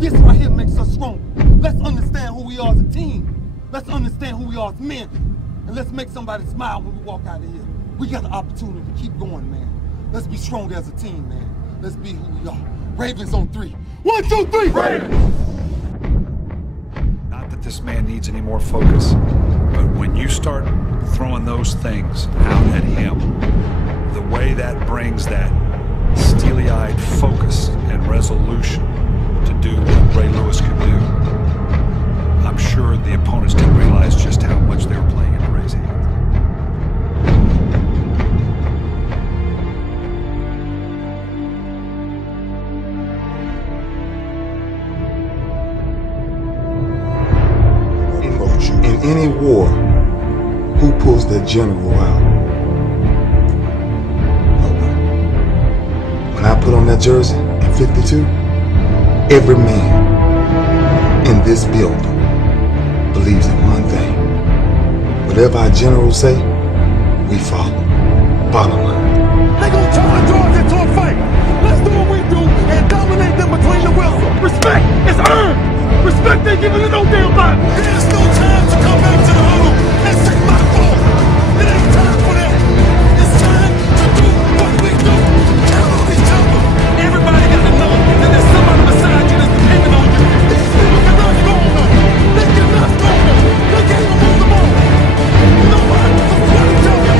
This right here makes us stronger. Let's understand who we are as a team. Let's understand who we are as men. And let's make somebody smile when we walk out of here. We got the opportunity to keep going, man. Let's be stronger as a team, man. Let's be who we are. Ravens on 3. 1, 2, 3, Ravens! Not that this man needs any more focus, but when you start throwing those things out at him, the way that brings that steely-eyed focus and resolution to do what Ray Lewis could do, I'm sure the opponents didn't realize just how much they were playing into Ray's hands. In any war, who pulls their general out? Nobody. When I put on that jersey in 52, every man in this building believes in one thing. Whatever our generals say, we follow. Bottom line. They gonna challenge us into a fight. Let's do what we do and dominate them between the whistles. Respect is earned. Respect ain't giving it no damn body. There's no time to come back to the huddle and say my fault. It ain't time for that. It's time to do what we do. Count on each other. Everybody got to know that there's somebody beside you that's depending on you. These people cannot go on. They cannot go on. They can't even move the ball. You know what? Support each other.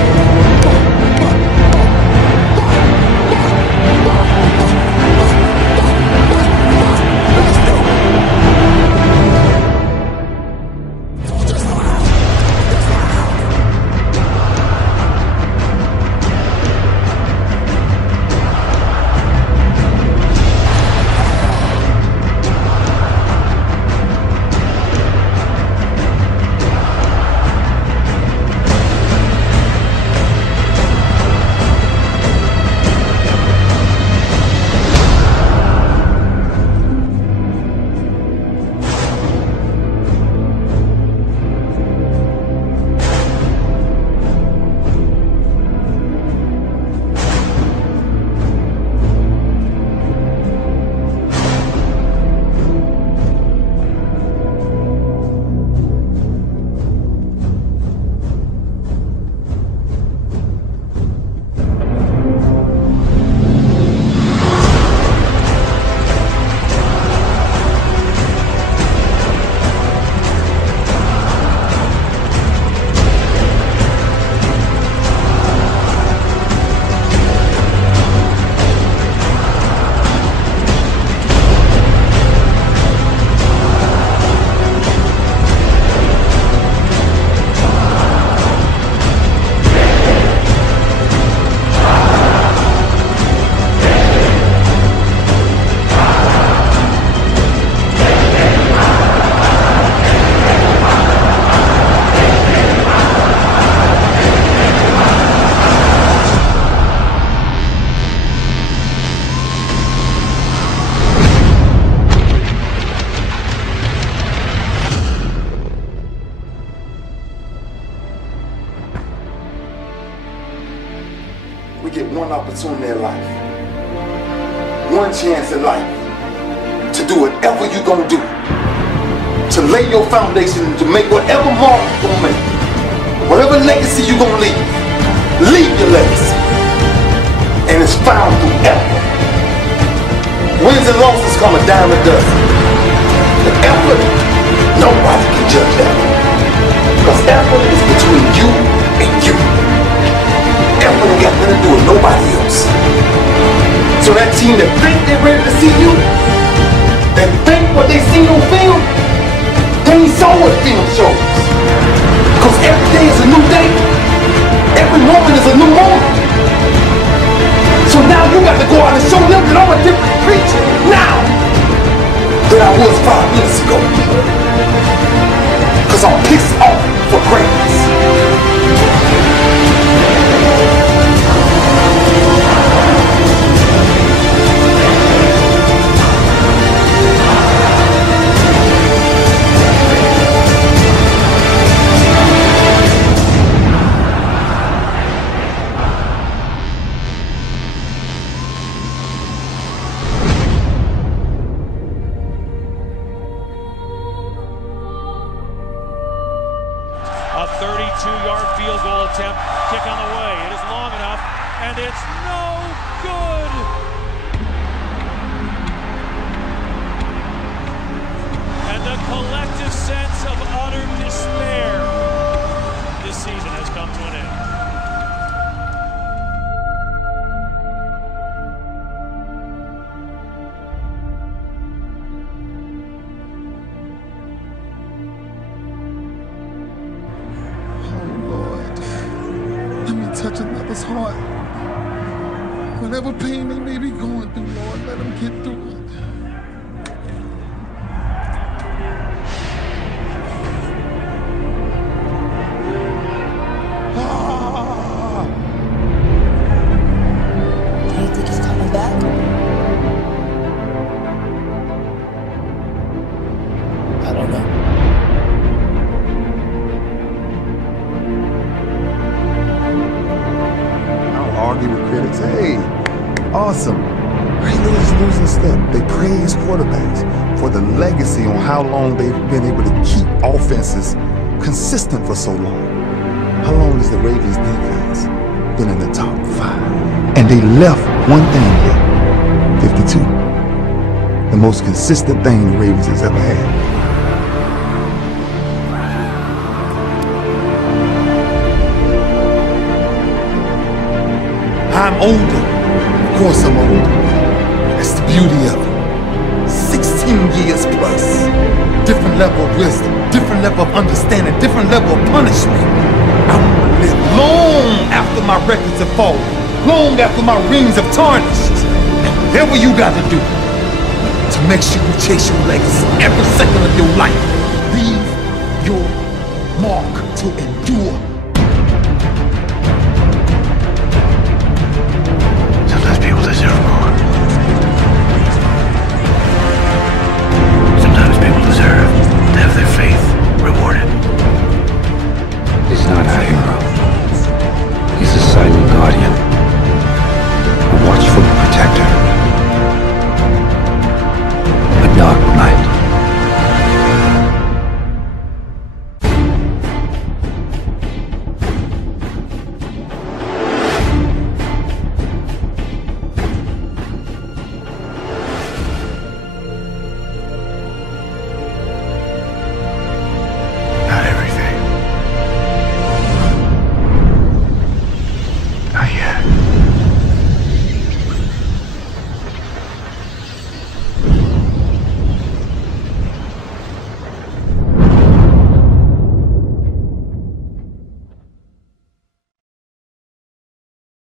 Let's go. We get one opportunity in life, one chance in life to do whatever you're gonna do, to lay your foundation, to make whatever mark you're gonna make, whatever legacy you're gonna leave your legacy. And it's found through effort. Wins and losses come a dime a dozen. But effort, nobody can judge effort. Because effort is between you and you. Effort ain't got nothing to do with nobody else. So that team that think they're ready to see you, that think what they see on film, they ain't saw what film shows. Because every day is a new day. Every moment is a new moment. So now you got to go out and show them that I'm a different creature now than I was 5 minutes ago. Because I'm pissed off for greatness. whatever pain they may be going through, Lord, let them get through it. Do you think he's coming back? I don't know. Argue with critics. Hey, awesome. Raiders losing step. They praise quarterbacks for the legacy on how long they've been able to keep offenses consistent for so long. How long has the Ravens defense been in the top 5? And they left one thing here, 52. The most consistent thing the Ravens has ever had. I'm older. Of course I'm older. That's the beauty of it. 16 years plus. Different level of wisdom, different level of understanding, different level of punishment. I want to live long after my records have fallen, long after my rings have tarnished. And whatever you got to do to make sure you chase your legacy every second of your life, leave your mark to endure.